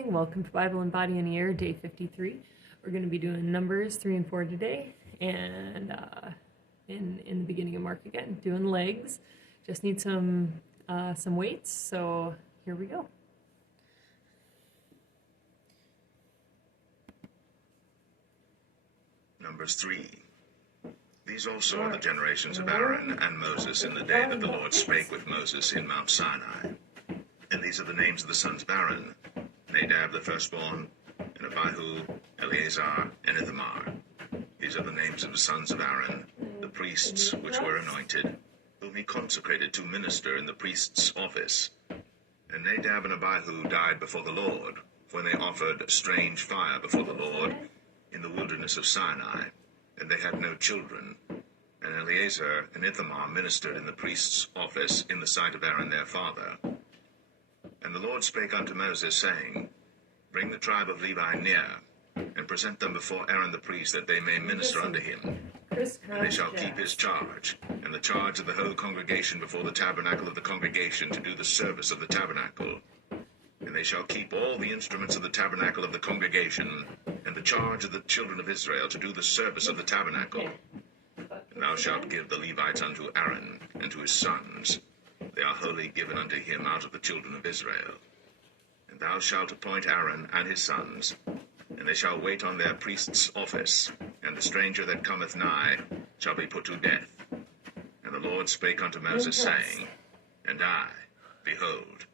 morning. Welcome to Bible and Body and Ear, day 53. We're going to be doing Numbers 3 and 4 today, and in the beginning of Mark again, doing legs. Just need some weights, so here we go. Numbers 3. These also are the generations of Aaron and Moses in the day that the Lord spake with Moses in Mount Sinai. And these are the names of the sons of Aaron: Nadab the firstborn, and Abihu, Eleazar, and Ithamar. These are the names of the sons of Aaron, the priests which were anointed, whom he consecrated to minister in the priest's office. And Nadab and Abihu died before the Lord, when they offered strange fire before the Lord in the wilderness of Sinai, and they had no children. And Eleazar and Ithamar ministered in the priest's office in the sight of Aaron their father. And the Lord spake unto Moses, saying, Bring the tribe of Levi near, and present them before Aaron the priest, that they may minister unto him. And they shall keep his charge, and the charge of the whole congregation before the tabernacle of the congregation, to do the service of the tabernacle. And they shall keep all the instruments of the tabernacle of the congregation, and the charge of the children of Israel, to do the service of the tabernacle. And thou shalt give the Levites unto Aaron and to his sons. They are wholly given unto him out of the children of Israel. And thou shalt appoint Aaron and his sons, and they shall wait on their priest's office, and the stranger that cometh nigh shall be put to death. And the Lord spake unto Moses, saying, And I, behold,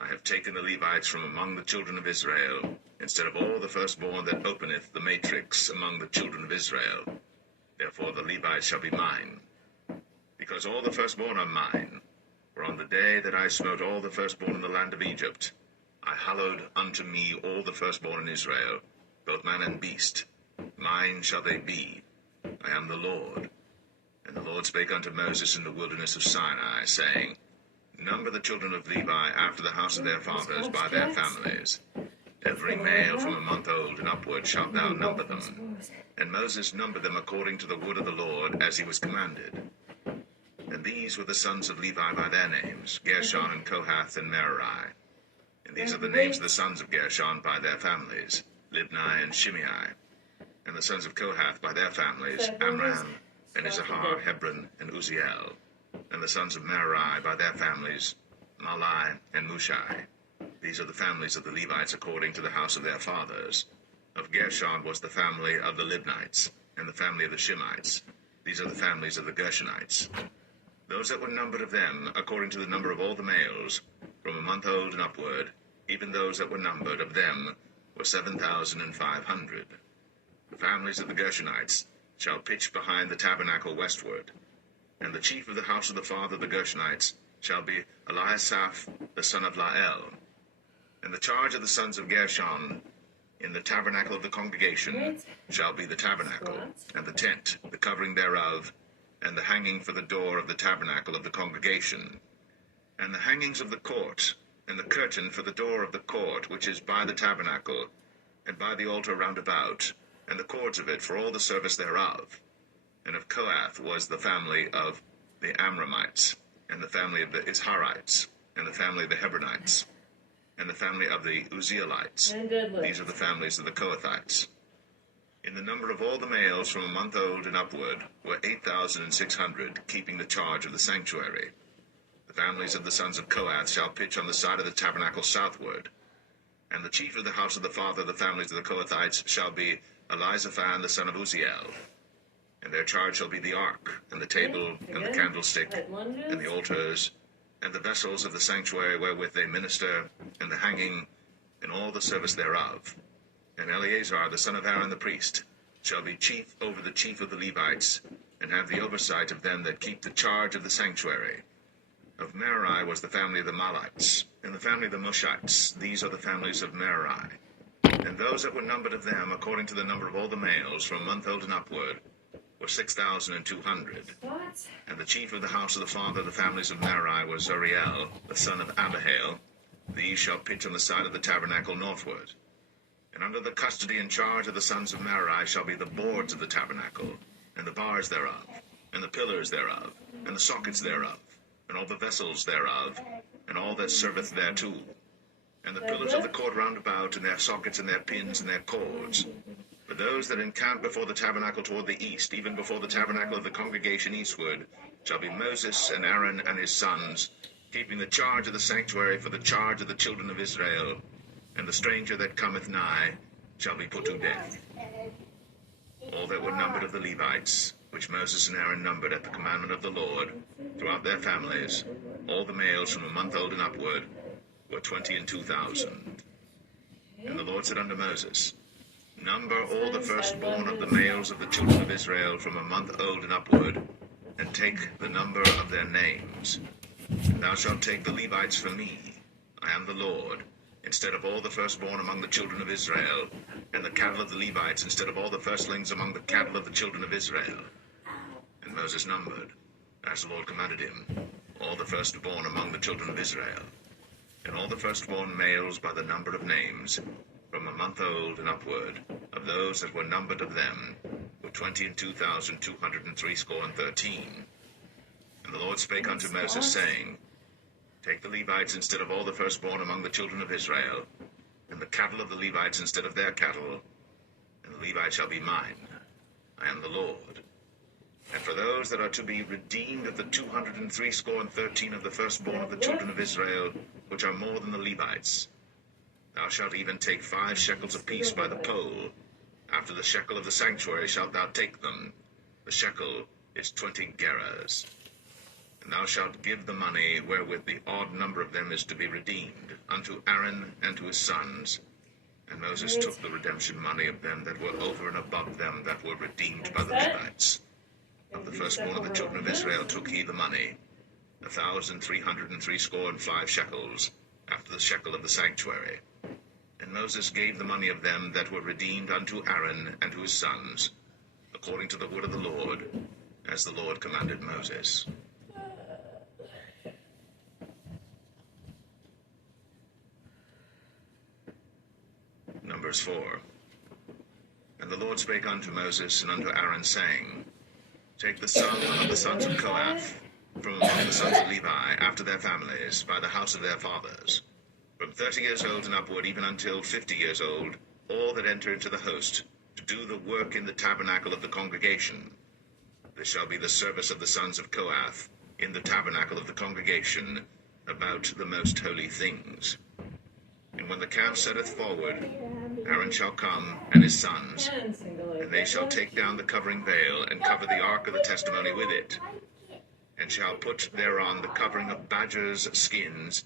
I have taken the Levites from among the children of Israel, instead of all the firstborn that openeth the matrix among the children of Israel. Therefore the Levites shall be mine, because all the firstborn are mine. For on the day that I smote all the firstborn in the land of Egypt, I hallowed unto me all the firstborn in Israel, both man and beast. Mine shall they be. I am the Lord. And the Lord spake unto Moses in the wilderness of Sinai, saying, Number the children of Levi after the house of their fathers by their families. Every male from a month old and upward shalt thou number them. And Moses numbered them according to the word of the Lord, as he was commanded. And these were the sons of Levi by their names, Gershon and Kohath and Merari. And these are the names of the sons of Gershon by their families, Libni and Shimei. And the sons of Kohath by their families, Amram and Issachar, Hebron and Uzziel. And the sons of Merari by their families, Mahli and Mushai. These are the families of the Levites according to the house of their fathers. Of Gershon was the family of the Libnites, and the family of the Shimeites. These are the families of the Gershonites. Those that were numbered of them, according to the number of all the males, from a month old and upward, even those that were numbered of them, were 7,500. The families of the Gershonites shall pitch behind the tabernacle westward. And the chief of the house of the father of the Gershonites shall be Eliasaph the son of Lael. And the charge of the sons of Gershon in the tabernacle of the congregation shall be the tabernacle, and the tent, the covering thereof, and the hanging for the door of the tabernacle of the congregation, and the hangings of the court, and the curtain for the door of the court which is by the tabernacle, and by the altar round about, and the cords of it for all the service thereof. And of Kohath was the family of the Amramites, and the family of the Isharites, and the family of the Hebronites, and the family of the Uzzielites. These are the families of the Kohathites. In the number of all the males from a month old and upward were 8,600, keeping the charge of the sanctuary. The families of the sons of Kohath shall pitch on the side of the tabernacle southward. And the chief of the house of the father of the families of the Kohathites shall be Elizaphan the son of Uzziel. And their charge shall be the ark, and the table, and the candlestick, and the altars, and the vessels of the sanctuary wherewith they minister, and the hanging, and all the service thereof. And Eleazar the son of Aaron the priest shall be chief over the chief of the Levites, and have the oversight of them that keep the charge of the sanctuary. Of Merari was the family of the Mahlites, and the family of the Mushites. These are the families of Merari. And those that were numbered of them, according to the number of all the males, from a month old and upward, were 6,200. And the chief of the house of the father of the families of Merari was Zuriel, the son of Abihail. These shall pitch on the side of the tabernacle northward. And under the custody and charge of the sons of Merari shall be the boards of the tabernacle, and the bars thereof, and the pillars thereof, and the sockets thereof, and all the vessels thereof, and all that serveth thereto. and the pillars of the court round about, and their sockets, and their pins, and their cords. For those that encamp before the tabernacle toward the east, even before the tabernacle of the congregation eastward, shall be Moses and Aaron and his sons, keeping the charge of the sanctuary for the charge of the children of Israel. And the stranger that cometh nigh shall be put to death. All that were numbered of the Levites, which Moses and Aaron numbered at the commandment of the Lord, throughout their families, all the males from a month old and upward, were 22,000. And the Lord said unto Moses, Number all the firstborn of the males of the children of Israel from a month old and upward, and take the number of their names. And thou shalt take the Levites for me, I am the Lord, instead of all the firstborn among the children of Israel, and the cattle of the Levites instead of all the firstlings among the cattle of the children of Israel. And Moses numbered, as the Lord commanded him, all the firstborn among the children of Israel, and all the firstborn males by the number of names, from a month old and upward, of those that were numbered of them, were 22,213. And the Lord spake unto Moses, saying, Take the Levites instead of all the firstborn among the children of Israel, and the cattle of the Levites instead of their cattle, and the Levites shall be mine. I am the Lord. And for those that are to be redeemed of the 213 of the firstborn of the children of Israel, which are more than the Levites, thou shalt even take 5 shekels apiece by the poll. After the shekel of the sanctuary shalt thou take them. The shekel is 20 gerahs. And thou shalt give the money wherewith the odd number of them is to be redeemed unto Aaron and to his sons. And Moses took the redemption money of them that were over and above them that were redeemed by the Levites. Of the firstborn of the children of Israel took he the money, 1,365 shekels, after the shekel of the sanctuary. And Moses gave the money of them that were redeemed unto Aaron and to his sons, according to the word of the Lord, as the Lord commanded Moses. Numbers 4. And the Lord spake unto Moses and unto Aaron, saying, Take the sum of the sons of Kohath from among the sons of Levi after their families, by the house of their fathers, from 30 years old and upward, even until 50 years old, all that enter into the host, to do the work in the tabernacle of the congregation. This shall be the service of the sons of Kohath in the tabernacle of the congregation, about the most holy things. And when the camp setteth forward, Aaron shall come, and his sons, and they shall take down the covering veil, and cover the ark of the testimony with it, and shall put thereon the covering of badgers' skins,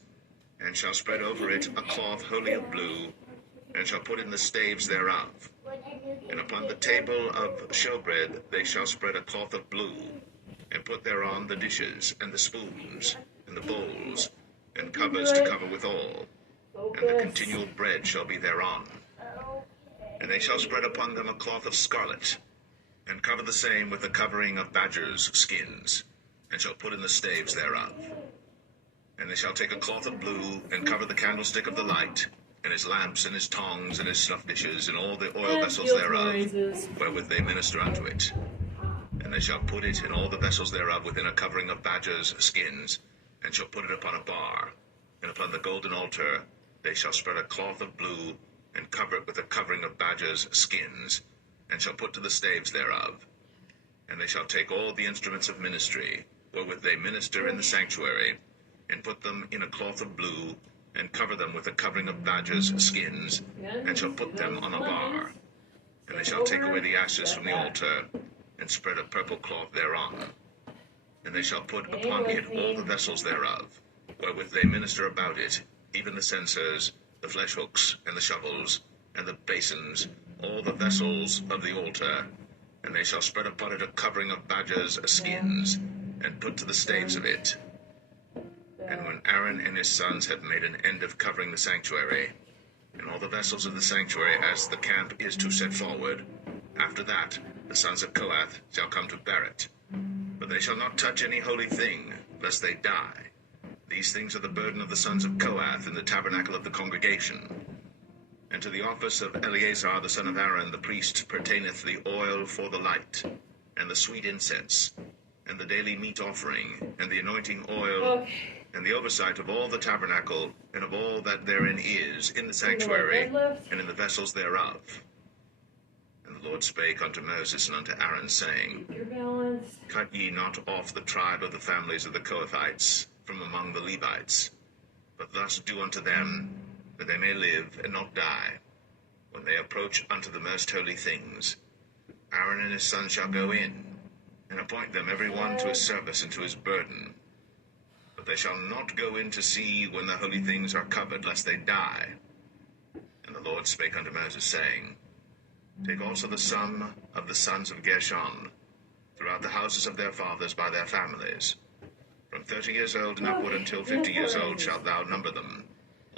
and shall spread over it a cloth wholly of blue, and shall put in the staves thereof. And upon the table of showbread they shall spread a cloth of blue, and put thereon the dishes, and the spoons, and the bowls, and covers to cover withal, and the continual bread shall be thereon. And they shall spread upon them a cloth of scarlet, and cover the same with the covering of badgers' skins, and shall put in the staves thereof. And they shall take a cloth of blue, and cover the candlestick of the light, and his lamps, and his tongs, and his snuff dishes, and all the oil vessels thereof, wherewith they minister unto it. And they shall put it in all the vessels thereof within a covering of badgers' skins, and shall put it upon a bar. And upon the golden altar they shall spread a cloth of blue, and cover it with a covering of badgers' skins, and shall put to the staves thereof. And they shall take all the instruments of ministry, wherewith they minister in the sanctuary, and put them in a cloth of blue, and cover them with a covering of badgers' skins, and shall put them on a bar. And they shall take away the ashes from the altar, and spread a purple cloth thereon. And they shall put upon it all the vessels thereof, wherewith they minister about it, even the censers, the flesh hooks, and the shovels, and the basins, all the vessels of the altar. And they shall spread upon it a covering of badgers' skins, and put to the staves of it. And when Aaron and his sons had made an end of covering the sanctuary, and all the vessels of the sanctuary as the camp is to set forward, after that the sons of Kohath shall come to bear it. But they shall not touch any holy thing, lest they die. These things are the burden of the sons of Kohath in the tabernacle of the congregation. And to the office of Eleazar the son of Aaron the priest pertaineth the oil for the light, and the sweet incense, and the daily meat offering, and the anointing oil, and the oversight of all the tabernacle, and of all that therein is, in the sanctuary, and in the vessels thereof. And the Lord spake unto Moses and unto Aaron, saying, Keep your balance. Cut ye not off the tribe of the families of the Kohathites from among the Levites, but thus do unto them, that they may live and not die, when they approach unto the most holy things. Aaron and his sons shall go in, and appoint them every one to his service and to his burden. But they shall not go in to see when the holy things are covered, lest they die. And the Lord spake unto Moses, saying, Take also the sum of the sons of Gershon, throughout the houses of their fathers by their families. From 30 years old and upward until 50 years old shalt thou number them,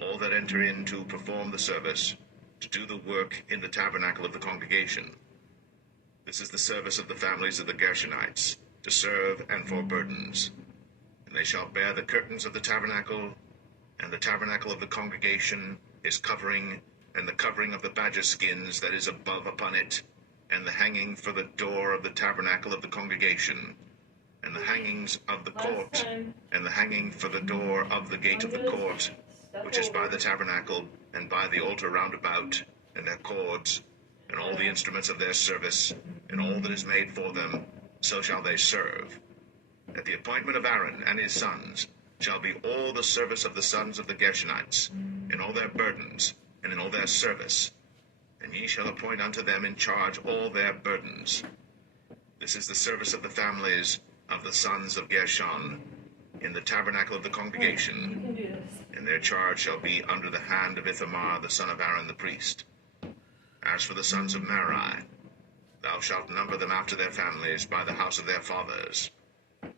all that enter in to perform the service, to do the work in the tabernacle of the congregation. This is the service of the families of the Gershonites, to serve and for burdens. And they shall bear the curtains of the tabernacle, and the tabernacle of the congregation, his covering, and the covering of the badger skins that is above upon it, and the hanging for the door of the tabernacle of the congregation, and the hangings of the court, and the hanging for the door of the gate of the court, which is by the tabernacle, and by the altar round about, and their cords, and all the instruments of their service, and all that is made for them, so shall they serve. At the appointment of Aaron and his sons shall be all the service of the sons of the Gershonites, in all their burdens, and in all their service. And ye shall appoint unto them in charge all their burdens. This is the service of the families of the sons of Gershon, in the tabernacle of the You congregation, can do this. and their charge shall be under the hand of Ithamar the son of Aaron the priest. As for the sons of Merari, thou shalt number them after their families by the house of their fathers.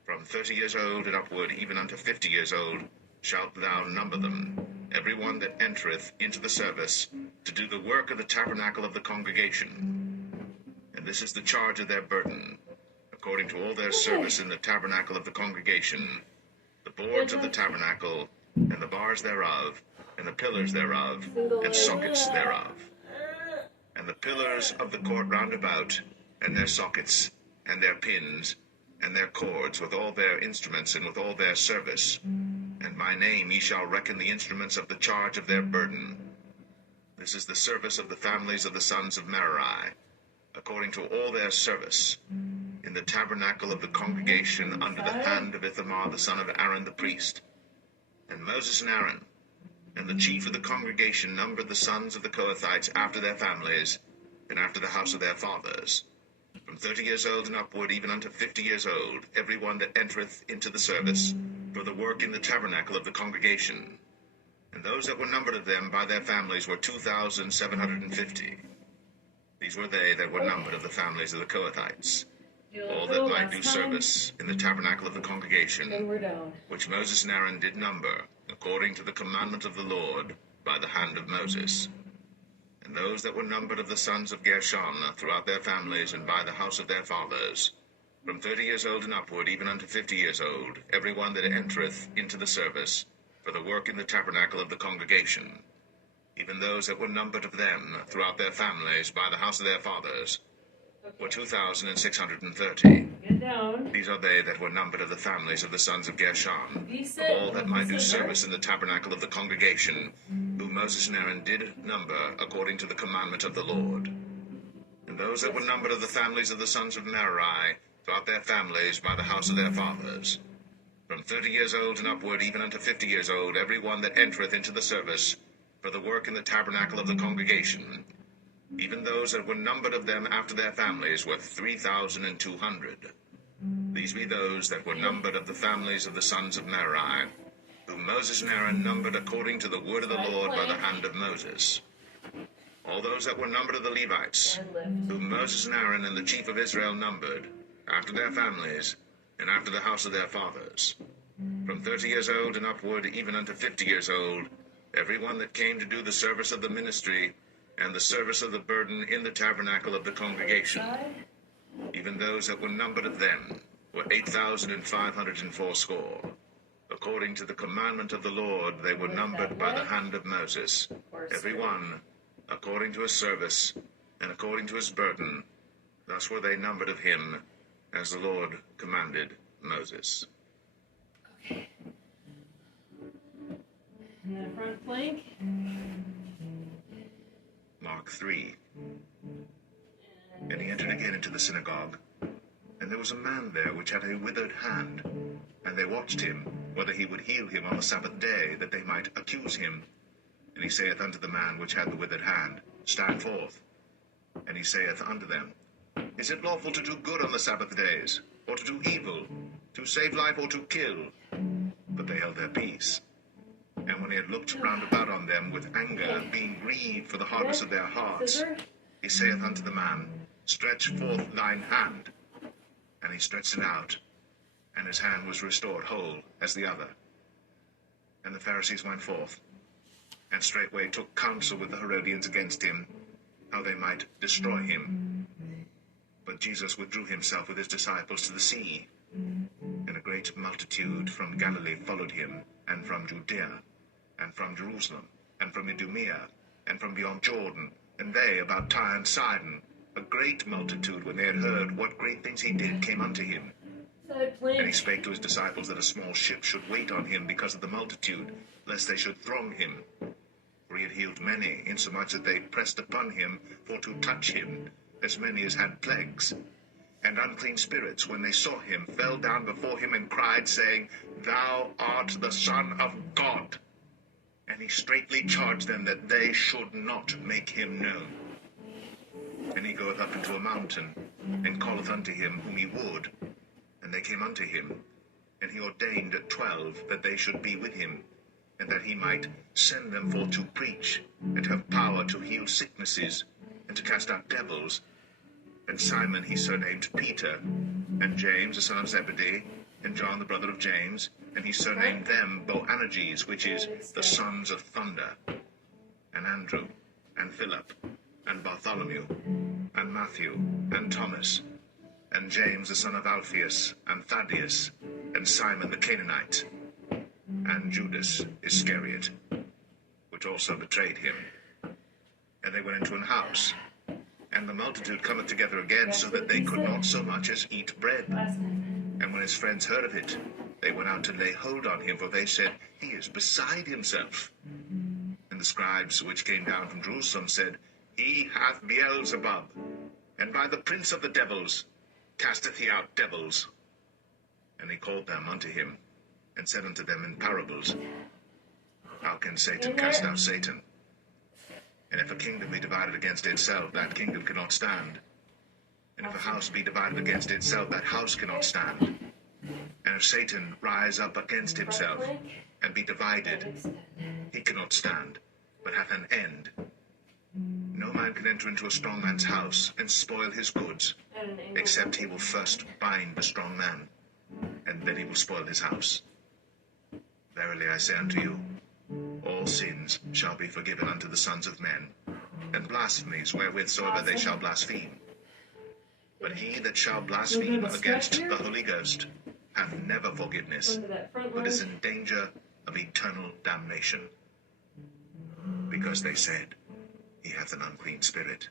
From 30 years old and upward, even unto 50 years old, shalt thou number them, every one that entereth into the service, to do the work of the tabernacle of the congregation. And this is the charge of their burden, according to all their service in the tabernacle of the congregation, the boards of the tabernacle, and the bars thereof, and the pillars thereof, and sockets thereof, and the pillars of the court round about, and their sockets, and their pins, and their cords, with all their instruments, and with all their service. And by name ye shall reckon the instruments of the charge of their burden. This is the service of the families of the sons of Merari, according to all their service, in the tabernacle of the congregation under the hand of Ithamar the son of Aaron the priest. And Moses and Aaron, and the chief of the congregation, numbered the sons of the Kohathites after their families, and after the house of their fathers, from 30 years old and upward, even unto 50 years old, every one that entereth into the service, for the work in the tabernacle of the congregation. And those that were numbered of them by their families were 2,750. These were they that were numbered of the families of the Kohathites, all that might do service in the tabernacle of the Then congregation, we're down. which Moses and Aaron did number, according to the commandment of the Lord, by the hand of Moses. And those that were numbered of the sons of Gershon, throughout their families, and by the house of their fathers, from 30 years old and upward, even unto 50 years old, every one that entereth into the service, for the work in the tabernacle of the congregation, even those that were numbered of them, throughout their families, by the house of their fathers, were 2,630. Get down. These are they that were numbered of the families of the sons of Gershon, Be of sit. all that might do Sit there. service in the tabernacle of the congregation, whom Moses and Aaron did number according to the commandment of the Lord. And those that were numbered of the families of the sons of Merari, throughout their families by the house of their fathers, from 30 years old and upward, even unto 50 years old, every one that entereth into the service, for the work in the tabernacle of the congregation, even those that were numbered of them after their families were 3,200. These be those that were numbered of the families of the sons of Merari, whom Moses and Aaron numbered according to the word of the Lord by the hand of Moses. All those that were numbered of the Levites, And lift. whom Moses and Aaron and the chief of Israel numbered, after their families, and after the house of their fathers, from 30 years old and upward, even unto 50 years old, every one that came to do the service of the ministry, and the service of the burden in the tabernacle of the congregation, Side. even those that were numbered of them, were 8,580. According to the commandment of the Lord, they were numbered by the hand of Moses, every one according to his service, and according to his burden. Thus were they numbered of him, as the Lord commanded Moses. Okay. And then front flank. Mark 3. And he entered again into the synagogue, and there was a man there which had a withered hand, and they watched him, whether he would heal him on the Sabbath day, that they might accuse him. And he saith unto the man which had the withered hand, Stand forth. And he saith unto them, Is it lawful to do good on the Sabbath days, or to do evil, to save life, or to kill? But they held their peace. And when he had looked round about on them with anger, being grieved for the hardness of their hearts, he saith unto the man, Stretch forth thine hand. And he stretched it out, and his hand was restored whole as the other. And the Pharisees went forth, and straightway took counsel with the Herodians against him, how they might destroy him. But Jesus withdrew himself with his disciples to the sea. And a great multitude from Galilee followed him, and from Judea, and from Jerusalem, and from Idumea, and from beyond Jordan, and they about Tyre and Sidon. A great multitude, when they had heard what great things he did, came unto him. And he spake to his disciples that a small ship should wait on him because of the multitude, lest they should throng him. For he had healed many, insomuch that they pressed upon him for to touch him, as many as had plagues. And unclean spirits, when they saw him, fell down before him and cried, saying, Thou art the Son of God. And he straitly charged them that they should not make him known. And he goeth up into a mountain, and calleth unto him whom he would. And they came unto him, and he ordained 12 that they should be with him, and that he might send them forth to preach, and have power to heal sicknesses, and to cast out devils. And Simon he surnamed Peter, and James the son of Zebedee, and John the brother of James, and he surnamed them Boanerges, which is the sons of thunder, and Andrew, and Philip, and Bartholomew, and Matthew, and Thomas, and James the son of Alphaeus, and Thaddeus, and Simon the Canaanite, and Judas Iscariot, which also betrayed him. And they went into an house, and the multitude cometh together again, so that they could not so much as eat bread. And when his friends heard of it, they went out to lay hold on him, for they said, He is beside himself. And the scribes which came down from Jerusalem said, He hath Beelzebub, and by the prince of the devils casteth he out devils. And he called them unto him, and said unto them in parables, How can Satan cast out Satan? And if a kingdom be divided against itself, that kingdom cannot stand. And if a house be divided against itself, that house cannot stand. And if Satan rise up against himself, and be divided, he cannot stand, but hath an end. No man can enter into a strong man's house, and spoil his goods, except he will first bind the strong man, and then he will spoil his house. Verily I say unto you, all sins shall be forgiven unto the sons of men, and blasphemies wherewith soever they shall blaspheme. But he that shall blaspheme against the Holy Ghost hath never forgiveness, but is in danger of eternal damnation. Because they said, He hath an unclean spirit.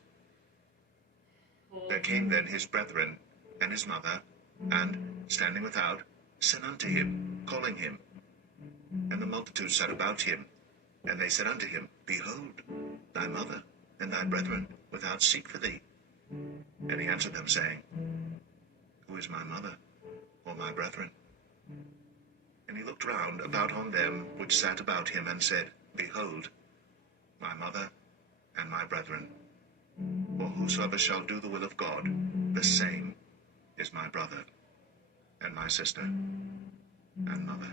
There came then his brethren and his mother, and, standing without, said unto him, calling him. And the multitude sat about him, and they said unto him, Behold, thy mother and thy brethren without seek for thee. And he answered them, saying, Who is my mother, or my brethren? And he looked round about on them which sat about him, and said, Behold, my mother and my brethren. For whosoever shall do the will of God, the same is my brother, and my sister, and mother.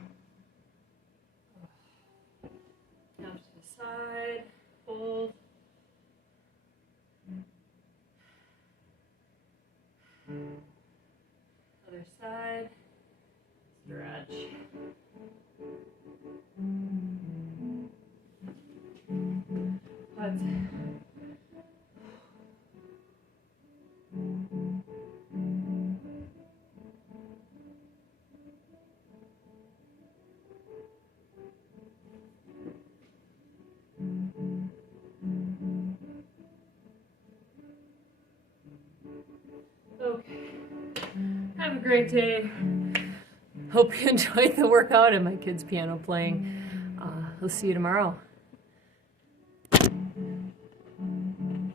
Now to the side, hold. Other side, stretch. Pause. Okay. Have a great day. Hope you enjoyed the workout and my kids' piano playing. I'll see you tomorrow.